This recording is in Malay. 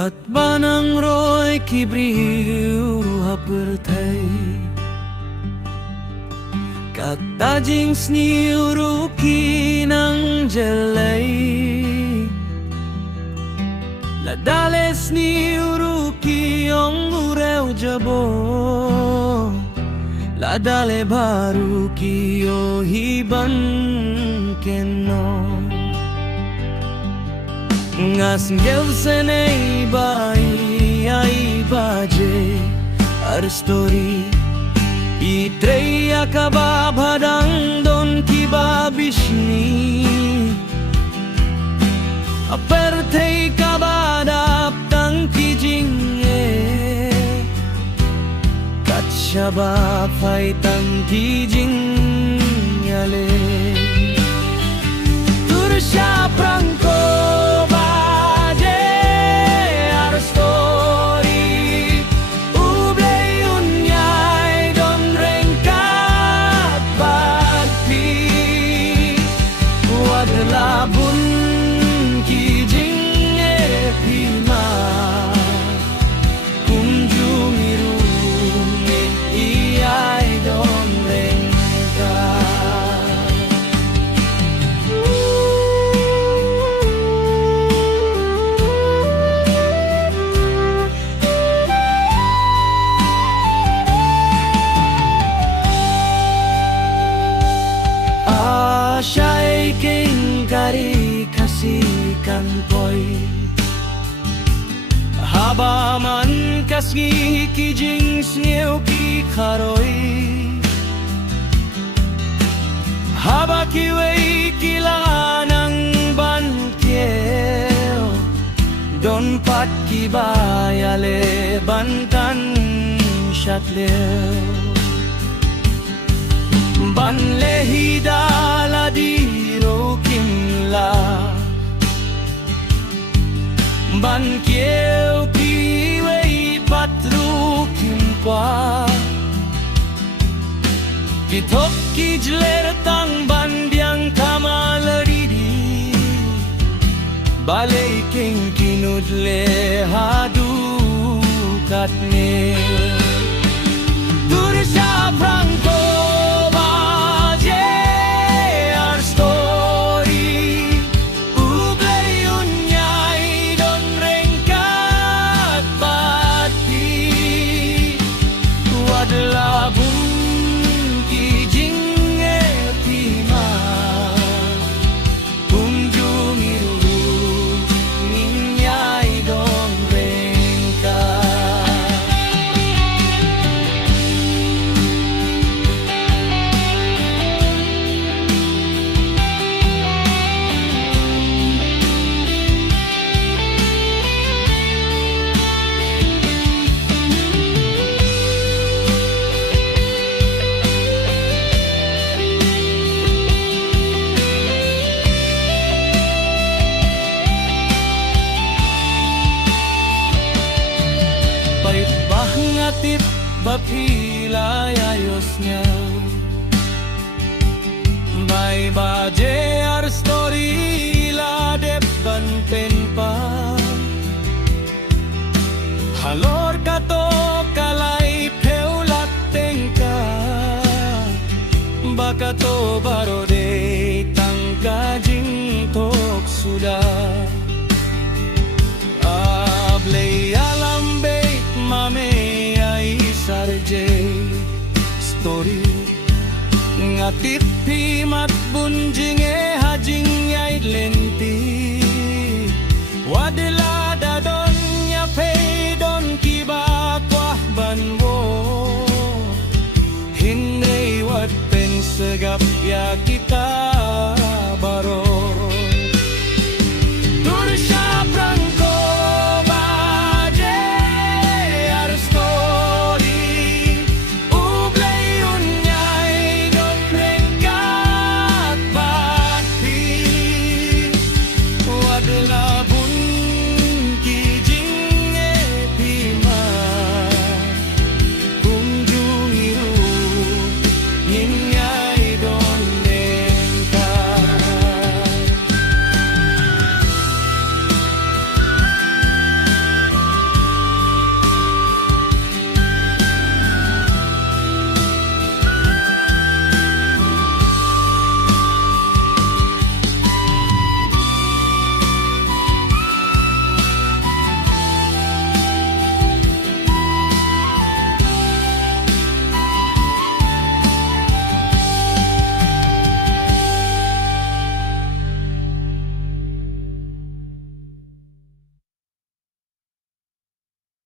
Kat banang roy kibriu hapertai Kat tajing sniu ruki nang jelai La dale sniu ruki ong ureu jabo La dale baru ki o hiban keno Ngas ngel senei bai ai baje ar story Itrei akaba badang don kiba bishni Apertei kabadap tang kijing Kat shaba fai tang kijing yale Tursha prangko Syai king kari kasihkan boy Haba man kasgi kijing sneu ki kharoi Haba kiwei kilanang ban kieo Don pat kibayale bantan shatleo Ban lehi dala diro kimla Ban kieu kiwei patru kimpa Kitok kijler tang ban biang kamalaridi Balay king kinudle hadu katne Turisha prangko Ngatit bapila ayosnya Bai baje ar story la depan penpa Halor kato kalai peulat tengka Bakato barode tangkajing tok sudah Ablei alambe mame sarje story ngatit pimat bunjing hajing yai lenti wadila dadon ya pei don kiba kwah banwo hindai wat pen segap ya kita